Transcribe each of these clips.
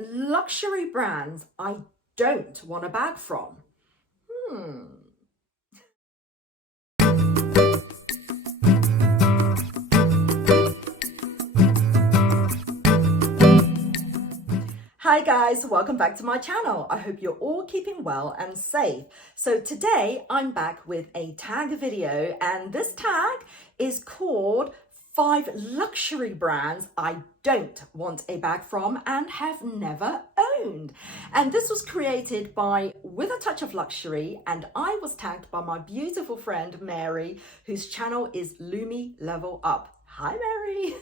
luxury brands I don't want a bag from. Hi guys, welcome back to my channel. I hope you're all keeping well and safe. So today I'm back with a tag video, and this tag is called 5 luxury brands I don't want a bag from and have never owned. And this was created by With a Touch of Luxury, and I was tagged by my beautiful friend Mary, whose channel is Lumi Level Up. Hi Mary.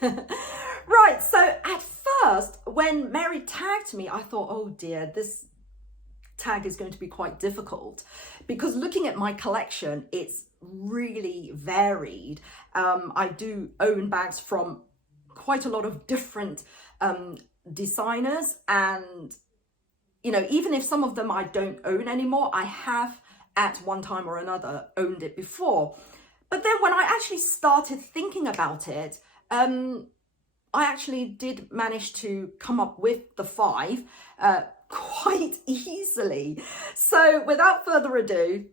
Right, so at first when Mary tagged me, I thought, oh dear, this tag is going to be quite difficult, because looking at my collection, it's really varied. I do own bags from quite a lot of different designers, and even if some of them I don't own anymore, I have at one time or another owned it before. But then when I actually started thinking about it, I actually did manage to come up with the 5 quite easily. So without further ado,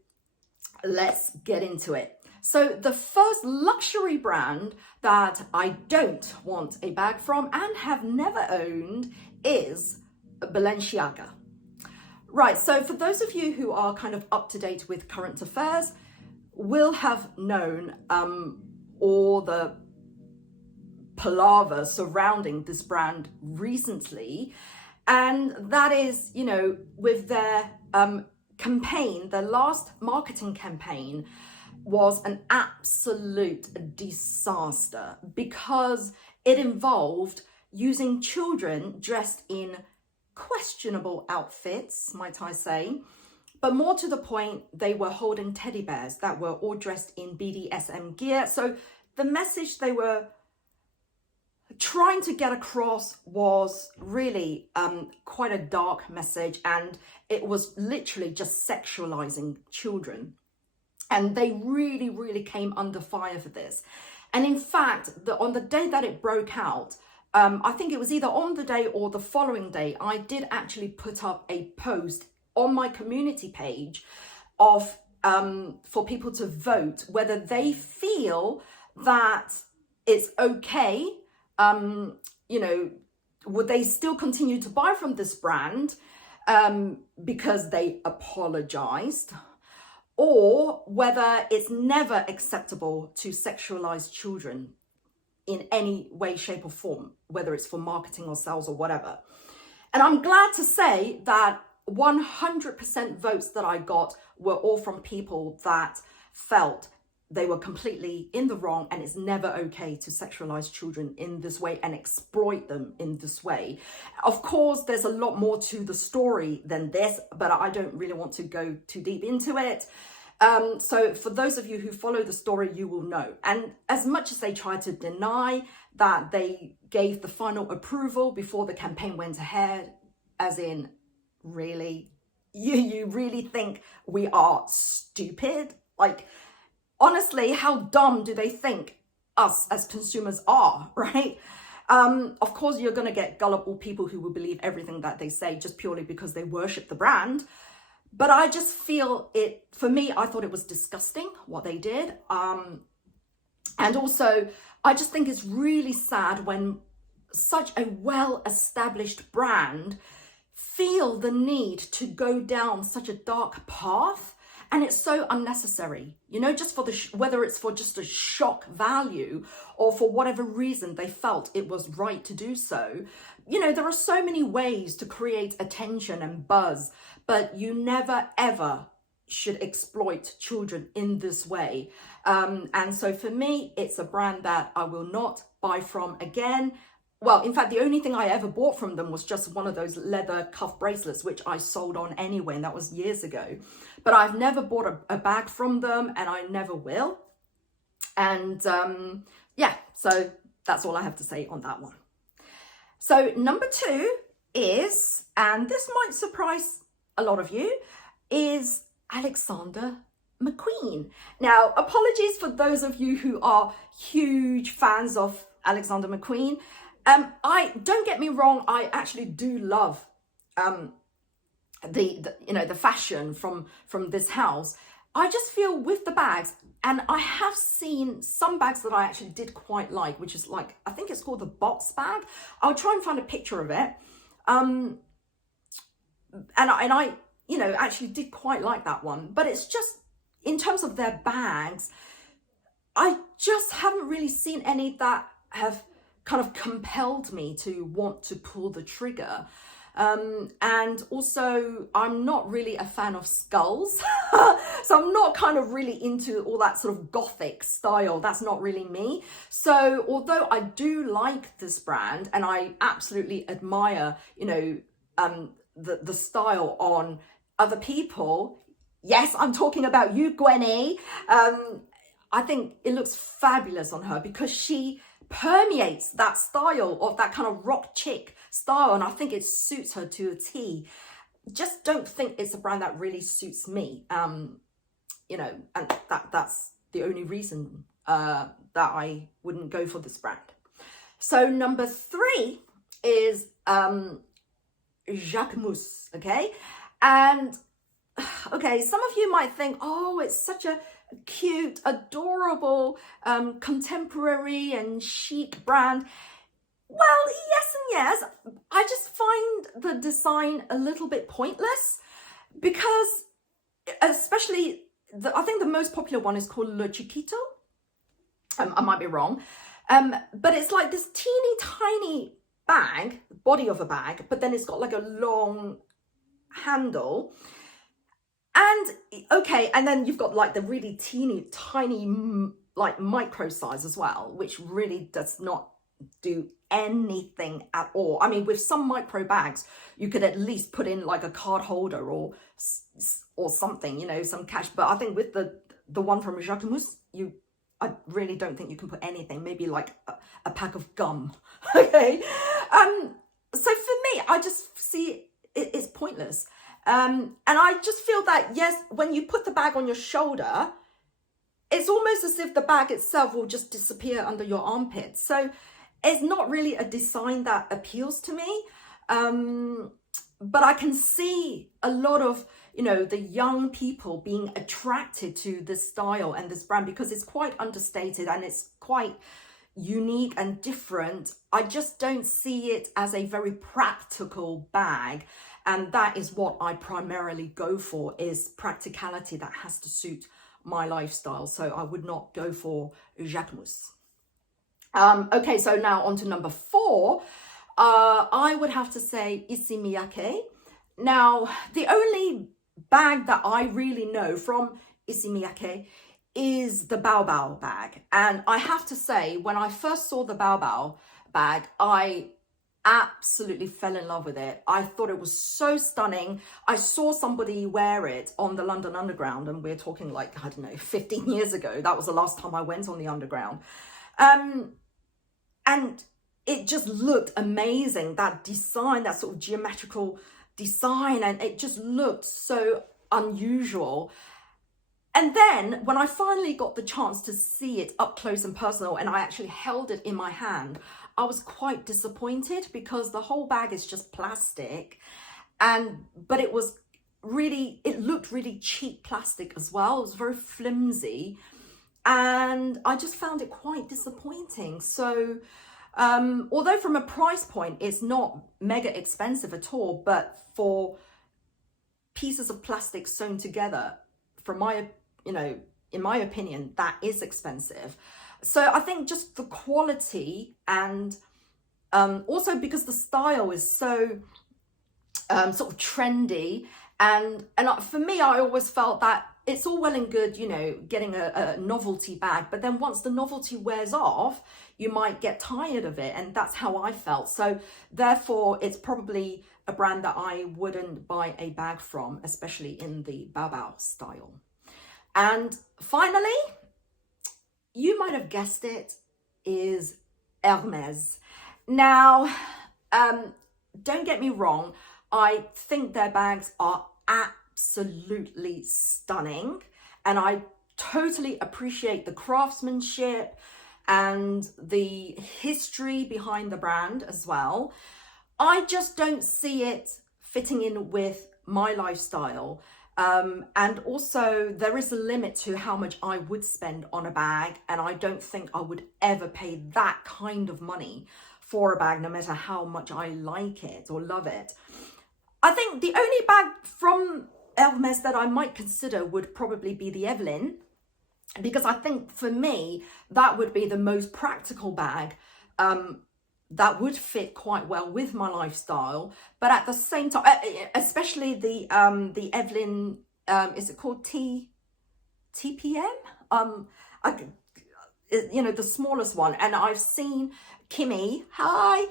let's get into it. So the first luxury brand that I don't want a bag from and have never owned is Balenciaga. Right, so for those of you who are kind of up to date with current affairs, will have known all the palaver surrounding this brand recently, and that is, with their campaign, their last marketing campaign was an absolute disaster, because it involved using children dressed in questionable outfits, might I say. But more to the point, they were holding teddy bears that were all dressed in BDSM gear. So the message they were trying to get across was really quite a dark message, and it was literally just sexualizing children. And they really, really came under fire for this. And in fact, on the day that it broke out, I think it was either on the day or the following day, I did actually put up a post on my community page of for people to vote whether they feel that it's okay, would they still continue to buy from this brand because they apologized, or whether it's never acceptable to sexualize children in any way, shape or form, whether it's for marketing or sales or whatever. And I'm glad to say that 100% votes that I got were all from people that felt they were completely in the wrong, and it's never okay to sexualize children in this way and exploit them in this way. Of course, there's a lot more to the story than this, but I don't really want to go too deep into it. So for those of you who follow the story, you will know. And as much as they tried to deny that they gave the final approval before the campaign went ahead, as in, really? You really think we are stupid? Like, honestly, how dumb do they think us as consumers are, right? Of course, you're going to get gullible people who will believe everything that they say just purely because they worship the brand. But I just feel it, for me, I thought it was disgusting what they did. And also, I just think it's really sad when such a well-established brand feel the need to go down such a dark path, and it's so unnecessary, just for whether it's for just a shock value or for whatever reason they felt it was right to do so. There are so many ways to create attention and buzz, but you never ever should exploit children in this way. And so for me, it's a brand that I will not buy from again. Well, in fact, the only thing I ever bought from them was just one of those leather cuff bracelets, which I sold on anyway, and that was years ago. But I've never bought a bag from them, and I never will. And yeah, so that's all I have to say on that one. So number 2 is, and this might surprise a lot of you, is Alexander McQueen. Now, apologies for those of you who are huge fans of Alexander McQueen. I don't get me wrong, I actually do love the fashion from this house. I just feel with the bags, and I have seen some bags that I actually did quite like, which is like, I think it's called the box bag. I'll try and find a picture of it. And I actually did quite like that one. But it's just, in terms of their bags, I just haven't really seen any that have kind of compelled me to want to pull the trigger. And also, I'm not really a fan of skulls. So I'm not kind of really into all that sort of gothic style. That's not really me. So although I do like this brand and I absolutely admire, the style on other people. Yes, I'm talking about you, Gwenny. I think it looks fabulous on her because she permeates that style of that kind of rock chick style, and I think it suits her to a T. Just don't think it's a brand that really suits me, and that's the only reason that I wouldn't go for this brand. So number 3 is Jacquemus, okay? And okay, some of you might think, oh, it's such a cute, adorable, contemporary and chic brand. Well, yes and yes. I just find the design a little bit pointless because, especially, I think the most popular one is called Le Chiquito. I might be wrong. But it's like this teeny tiny bag, body of a bag, but then it's got like a long handle. And okay, and then you've got like the really teeny tiny like micro size as well, which really does not do anything at all. I mean, with some micro bags, you could at least put in like a card holder or something, some cash. But I think with the one from Jacquemus, I really don't think you can put anything. Maybe like a pack of gum. Okay. So for me, I just see it's pointless. And I just feel that, yes, when you put the bag on your shoulder, it's almost as if the bag itself will just disappear under your armpit. So it's not really a design that appeals to me. But I can see a lot of, the young people being attracted to this style and this brand because it's quite understated and it's quite unique and different. I just don't see it as a very practical bag. And that is what I primarily go for, is practicality that has to suit my lifestyle. So I would not go for Jacquemus. Okay, so now on to number 4. I would have to say Issey Miyake. Now, the only bag that I really know from Issey Miyake is the Bao Bao bag. And I have to say, when I first saw the Bao Bao bag, I absolutely fell in love with it. I thought it was so stunning. I saw somebody wear it on the London Underground, and we're talking like, I don't know, 15 years ago. That was the last time I went on the Underground. And it just looked amazing, that design, that sort of geometrical design, and it just looked so unusual. And then when I finally got the chance to see it up close and personal, and I actually held it in my hand, I was quite disappointed because the whole bag is just plastic. But it looked really cheap plastic as well. It was very flimsy. And I just found it quite disappointing. So although from a price point, it's not mega expensive at all, but for pieces of plastic sewn together, in my opinion, that is expensive. So I think just the quality, and also because the style is so sort of trendy, and for me, I always felt that it's all well and good, getting a novelty bag, but then once the novelty wears off, you might get tired of it, and that's how I felt. So therefore, it's probably a brand that I wouldn't buy a bag from, especially in the Bao Bao style. And finally, you might have guessed it, is Hermes. Now, don't get me wrong, I think their bags are absolutely stunning, and I totally appreciate the craftsmanship and the history behind the brand as well, I just don't see it fitting in with my lifestyle. And also there is a limit to how much I would spend on a bag, and I don't think I would ever pay that kind of money for a bag, no matter how much I like it or love it. I think the only bag from Hermes that I might consider would probably be the Evelyn, because I think for me, that would be the most practical bag that would fit quite well with my lifestyle. But at the same time, especially the Evelyn, is it called TPM? You know, the smallest one. And I've seen Kimmy, hi,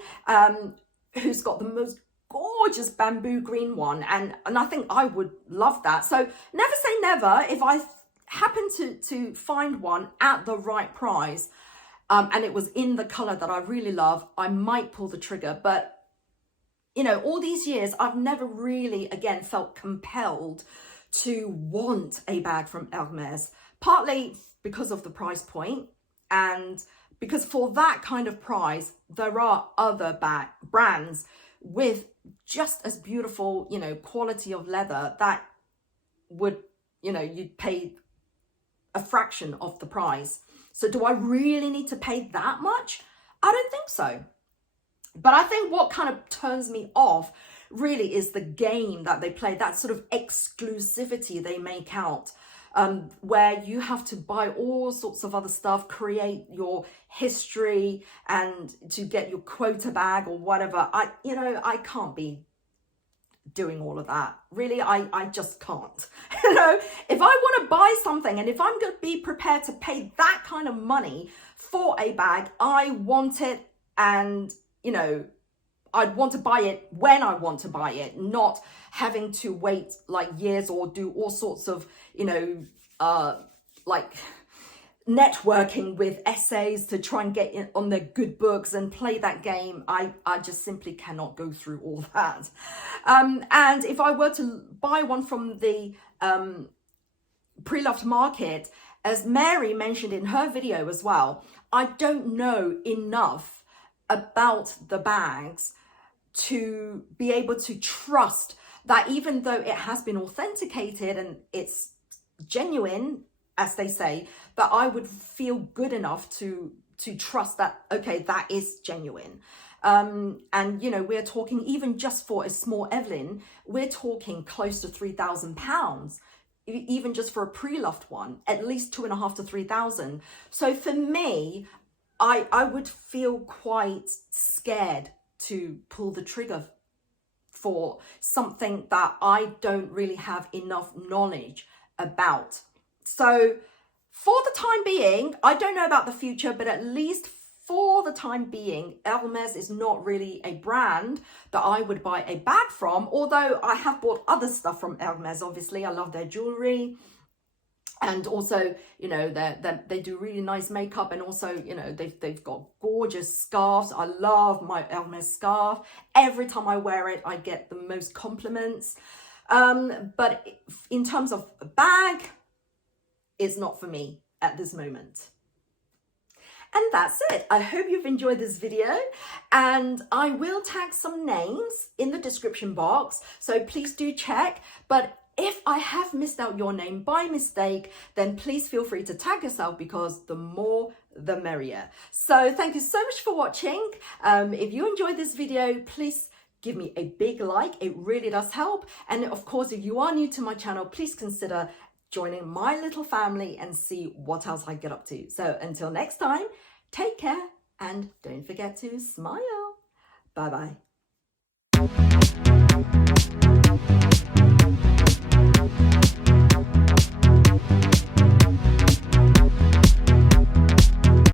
who's got the most gorgeous bamboo green one, and I think I would love that. So never say never. If I happen to find one at the right price, and it was in the color that I really love, I might pull the trigger. But you know, all these years I've never really again felt compelled to want a bag from Hermes, partly because of the price point, and because for that kind of price there are other brands with just as beautiful, you know, quality of leather that would, you know, you'd pay a fraction of the price. So do I really need to pay that much? I don't think so. But I think what kind of turns me off really is the game that they play, that sort of exclusivity they make out, where you have to buy all sorts of other stuff, create your history, and to get your quota bag or whatever. I can't be doing all of that. Really, I just can't. You know, if I want to buy something, and if I'm going to be prepared to pay that kind of money for a bag, I want it, and, you know, I'd want to buy it when I want to buy it, not having to wait like years or do all sorts of, you know, like networking with essays to try and get in on their good books and play that game. I just simply cannot go through all that. And if I were to buy one from the pre-loved market, as Mary mentioned in her video as well, I don't know enough about the bags to be able to trust that, even though it has been authenticated and it's genuine, as they say, that I would feel good enough to trust that, okay, that is genuine. And, you know, we're talking, even just for a small Evelyn, we're talking close to £3,000, even just for a pre-loved one, at least 2,500 to 3,000. So for me, I would feel quite scared to pull the trigger for something that I don't really have enough knowledge about. So for the time being, I don't know about the future, but at least for the time being, Hermes is not really a brand that I would buy a bag from, although I have bought other stuff from Hermes. Obviously, I love their jewelry. And also, you know, they do really nice makeup, and also, you know, they've got gorgeous scarves. I love my Hermes scarf. Every time I wear it, I get the most compliments. But in terms of a bag, it's not for me at this moment. And that's it. I hope you've enjoyed this video, and I will tag some names in the description box, so please do check. But if I have missed out your name by mistake, then please feel free to tag yourself, because the more the merrier. So thank you so much for watching. If you enjoyed this video, please give me a big like. It really does help. And of course, if you are new to my channel, please consider joining my little family and see what else I get up to. So until next time, take care, and don't forget to smile. Bye-bye.